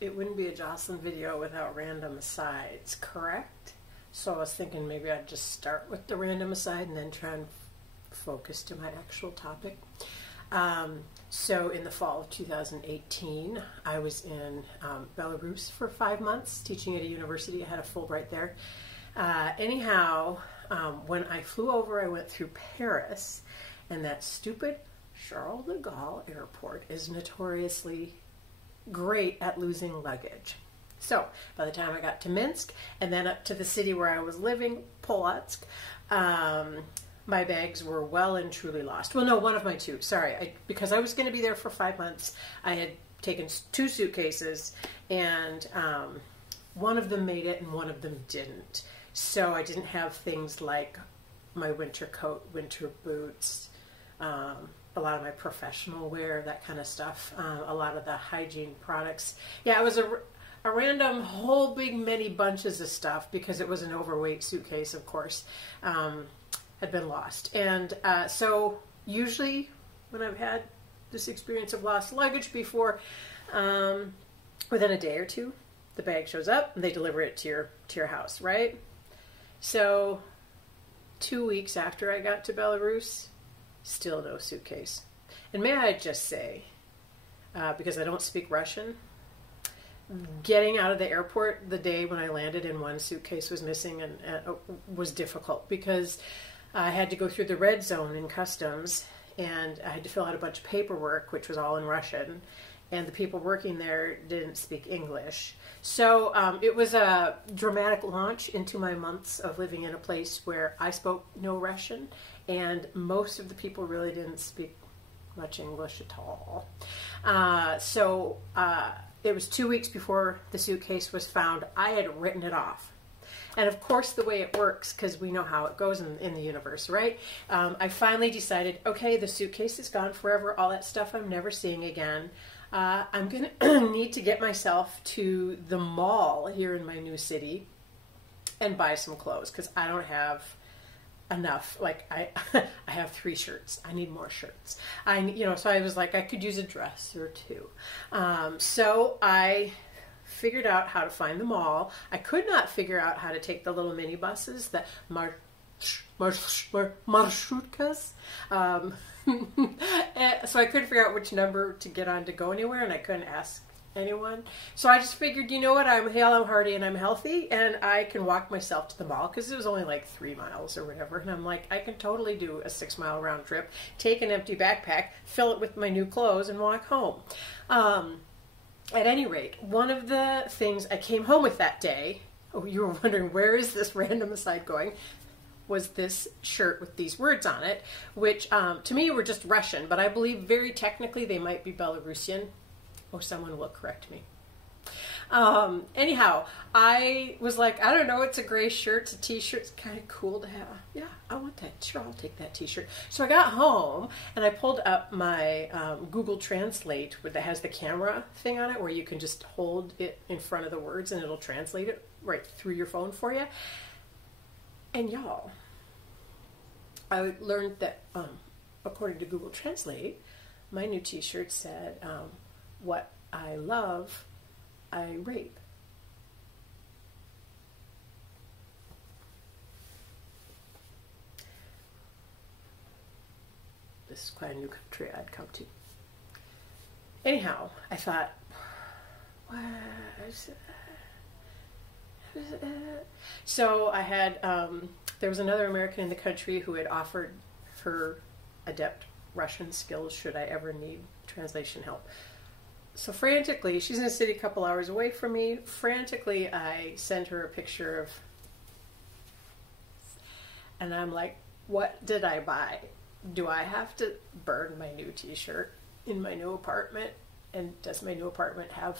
It wouldn't be a Jocelyn video without random asides, correct? So I was thinking maybe I'd just start with the random aside and then try and focus to my actual topic. So in the fall of 2018, I was in Belarus for 5 months, teaching at a university. I had a Fulbright there. Anyhow, when I flew over, I went through Paris, and that stupid Charles de Gaulle airport is notoriously great at losing luggage. So by the time I got to Minsk and then up to the city where I was living, Polotsk, my bags were well and truly lost. Well, no, one of my two. Sorry, because I was going to be there for 5 months. I had taken 2 suitcases, and one of them made it and one of them didn't. So I didn't have things like my winter coat, winter boots, a lot of my professional wear, that kind of stuff, a lot of the hygiene products. Yeah, it was a random whole big many bunches of stuff because it was an overweight suitcase, of course, had been lost. And so usually when I've had this experience of lost luggage before, within a day or two, the bag shows up and they deliver it to your house, right? So 2 weeks after I got to Belarus, still no suitcase. And may I just say, because I don't speak Russian, getting out of the airport the day when I landed and one suitcase was missing and was difficult because I had to go through the red zone in customs and I had to fill out a bunch of paperwork, which was all in Russian, and the people working there didn't speak English. So it was a dramatic launch into my months of living in a place where I spoke no Russian, and most of the people really didn't speak much English at all. So it was 2 weeks before the suitcase was found. I had written it off. And of course, the way it works, because we know how it goes in the universe, right? I finally decided, okay, the suitcase is gone forever. All that stuff I'm never seeing again. I'm going to need to get myself to the mall here in my new city and buy some clothes because I don't have enough. Like I have 3 shirts. I need more shirts. So I was like, I could use a dress or 2. So I figured out how to find the mall. I could not figure out how to take the little mini buses, the marshutkas. So I couldn't figure out which number to get on to go anywhere, and I couldn't ask anyone. So I just figured, you know what, I'm hale, I'm hearty, and I'm healthy, and I can walk myself to the mall, because it was only like 3 miles or whatever, and I'm like, I can totally do a 6-mile round trip, take an empty backpack, fill it with my new clothes, and walk home. At any rate, one of the things I came home with that day, oh, you were wondering, where is this random aside going, was this shirt with these words on it, which to me were just Russian, but I believe very technically they might be Belarusian. Oh, someone will correct me. Anyhow, I was like, I don't know, it's a gray shirt, it's a t-shirt, it's kind of cool to have. Yeah, I want that. Sure, I'll take that t-shirt. So I got home and I pulled up my Google Translate that has the camera thing on it where you can just hold it in front of the words and it'll translate it right through your phone for you. And y'all, I learned that according to Google Translate, my new t-shirt said, what I love, I rape. This is quite a new country I'd come to. Anyhow, I thought, what is that? So I had, there was another American in the country who had offered her adept Russian skills should I ever need translation help. So frantically, she's in a city a couple hours away from me, frantically I send her a picture of, and I'm like, what did I buy? Do I have to burn my new t-shirt in my new apartment? And does my new apartment have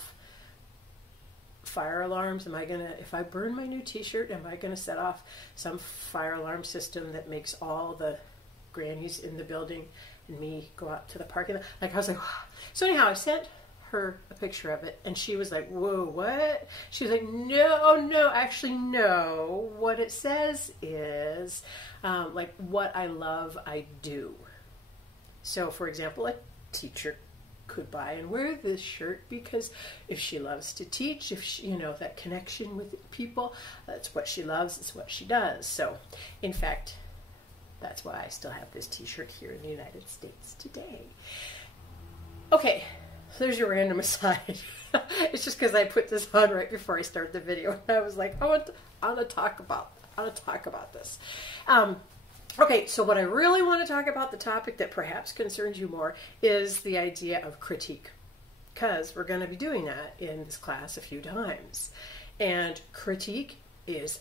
fire alarms? Am I gonna, if I burn my new t-shirt, am I gonna set off some fire alarm system that makes all the grannies in the building and me go out to the parking lot? Like, I was like, so anyhow, I sent her a picture of it and she was like, whoa, what? She was like, no, actually no. What it says is like, what I love, I do. So for example, a teacher could buy and wear this shirt because if she loves to teach, if she, that connection with people, that's what she loves, it's what she does. So, in fact, that's why I still have this t-shirt here in the United States today. Okay, there's your random aside. It's just because I put this on right before I start the video, and I was like, I want to talk about this. Okay, so what I really want to talk about, the topic that perhaps concerns you more, is the idea of critique. Because we're going to be doing that in this class a few times. And critique is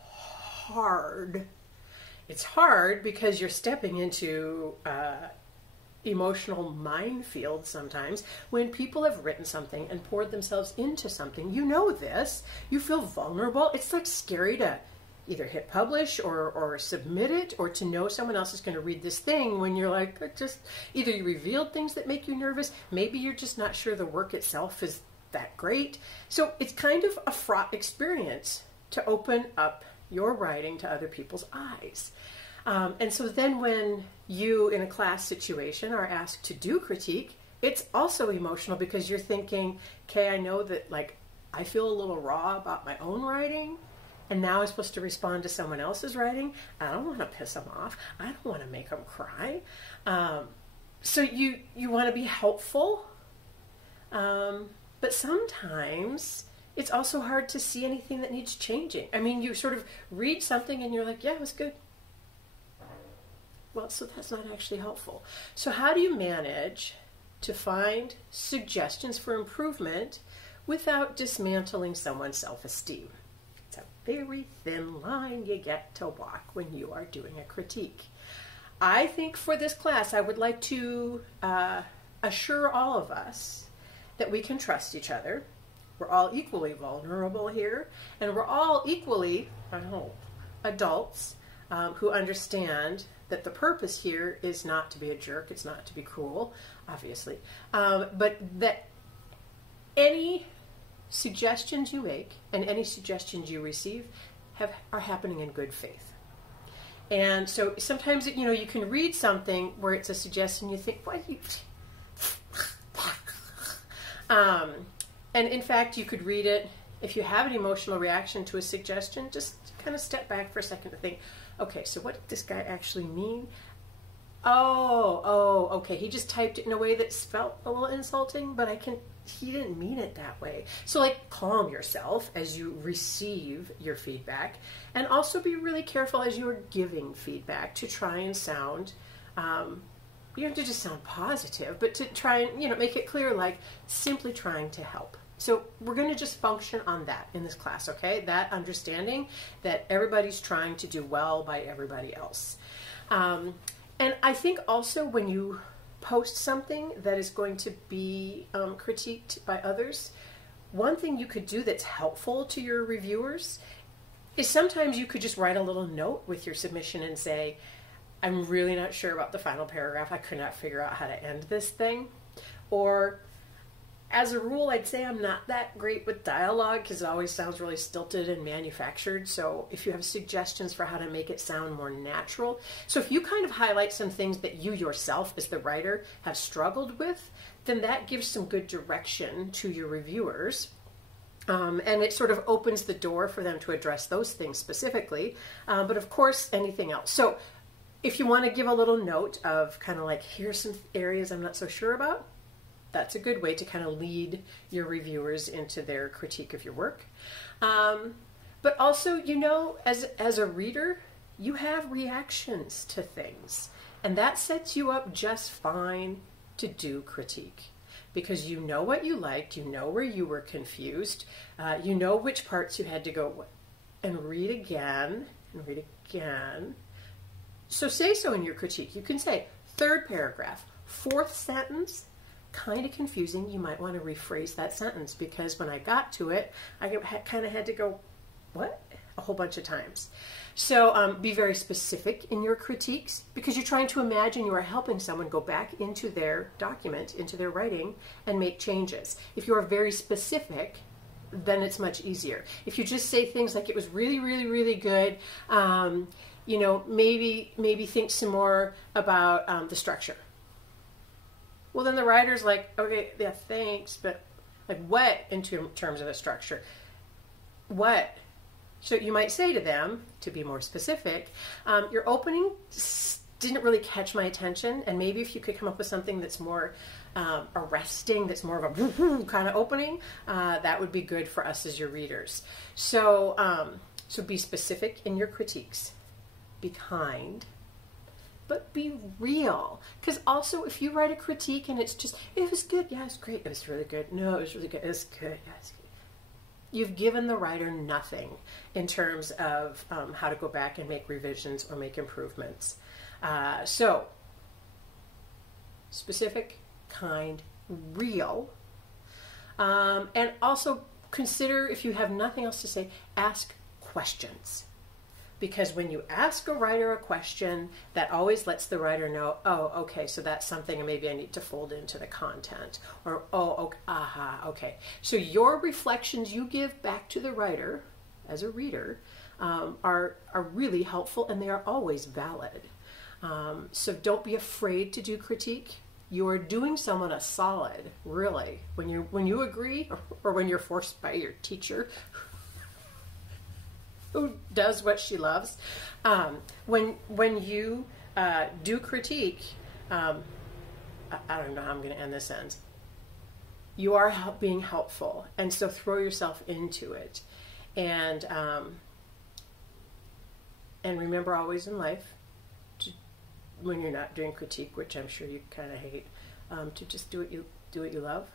hard. It's hard because you're stepping into emotional minefield sometimes when people have written something and poured themselves into something. You know this. You feel vulnerable. It's like scary to either hit publish or submit it, or to know someone else is going to read this thing when you're like, either you revealed things that make you nervous, maybe you're just not sure the work itself is that great. So it's kind of a fraught experience to open up your writing to other people's eyes. And so then when you, in a class situation, are asked to do critique, it's also emotional because you're thinking, okay, I know that I feel a little raw about my own writing, and now I'm supposed to respond to someone else's writing. I don't want to piss them off. I don't want to make them cry. So you want to be helpful, but sometimes it's also hard to see anything that needs changing. I mean, you sort of read something and you're like, yeah, it was good. Well, so that's not actually helpful. So how do you manage to find suggestions for improvement without dismantling someone's self-esteem? It's a very thin line you get to walk when you are doing a critique. I think for this class, I would like to assure all of us that we can trust each other. We're all equally vulnerable here, and we're all equally, I hope, adults who understand that the purpose here is not to be a jerk, it's not to be cruel, obviously, but that any suggestions you make and any suggestions you receive are happening in good faith. And so sometimes, you can read something where it's a suggestion, you think, what? And in fact, you could read it, if you have an emotional reaction to a suggestion, just kind of step back for a second to think, okay, so what did this guy actually mean? Oh, okay, he just typed it in a way that felt a little insulting, but he didn't mean it that way. So calm yourself as you receive your feedback, and also be really careful as you are giving feedback to try and sound, you don't have to just sound positive, but to try and, make it clear, simply trying to help. So we're going to just function on that in this class, okay? That understanding that everybody's trying to do well by everybody else. And I think also when you post something that is going to be critiqued by others, one thing you could do that's helpful to your reviewers is sometimes you could just write a little note with your submission and say, I'm really not sure about the final paragraph. I could not figure out how to end this thing. Or, as a rule, I'd say I'm not that great with dialogue because it always sounds really stilted and manufactured. So if you have suggestions for how to make it sound more natural. So if you kind of highlight some things that you yourself as the writer have struggled with, then that gives some good direction to your reviewers. And it sort of opens the door for them to address those things specifically. But of course, anything else. So if you want to give a little note of kind of here's some areas I'm not so sure about, that's a good way to kind of lead your reviewers into their critique of your work. But also, as a reader, you have reactions to things. And that sets you up just fine to do critique. Because you know what you liked, you know where you were confused, you know which parts you had to go and read again, and read again. So say so in your critique. You can say, third paragraph, fourth sentence, kind of confusing. You might want to rephrase that sentence because when I got to it, I kind of had to go, what? A whole bunch of times. So be very specific in your critiques because you're trying to imagine you are helping someone go back into their document, into their writing, and make changes. If you are very specific, then it's much easier. If you just say things like it was really, really, really good, maybe think some more about the structure. Well, then the writer's like, okay, yeah, thanks, but like what in terms of the structure? What? So you might say to them, to be more specific, your opening didn't really catch my attention, and maybe if you could come up with something that's more arresting, that's more of a kind of opening, that would be good for us as your readers. So, so be specific in your critiques. Be kind, but be real. Because also, if you write a critique and it's just, it was good, yeah, it's great, it was really good, no, it was really good, it's good, yeah, it's good. You've given the writer nothing in terms of how to go back and make revisions or make improvements. So, specific, kind, real. And also consider, if you have nothing else to say, ask questions. Because when you ask a writer a question, that always lets the writer know, oh, okay, so that's something maybe I need to fold into the content. Or, oh, okay, aha, okay. So your reflections you give back to the writer, as a reader, are really helpful, and they are always valid. So don't be afraid to do critique. You are doing someone a solid, really, when you agree, or when you're forced by your teacher who does what she loves. When you do critique, I don't know how I'm going to end this sentence. You are being helpful, and so throw yourself into it, and remember always in life, when you're not doing critique, which I'm sure you kind of hate, to just do what you love.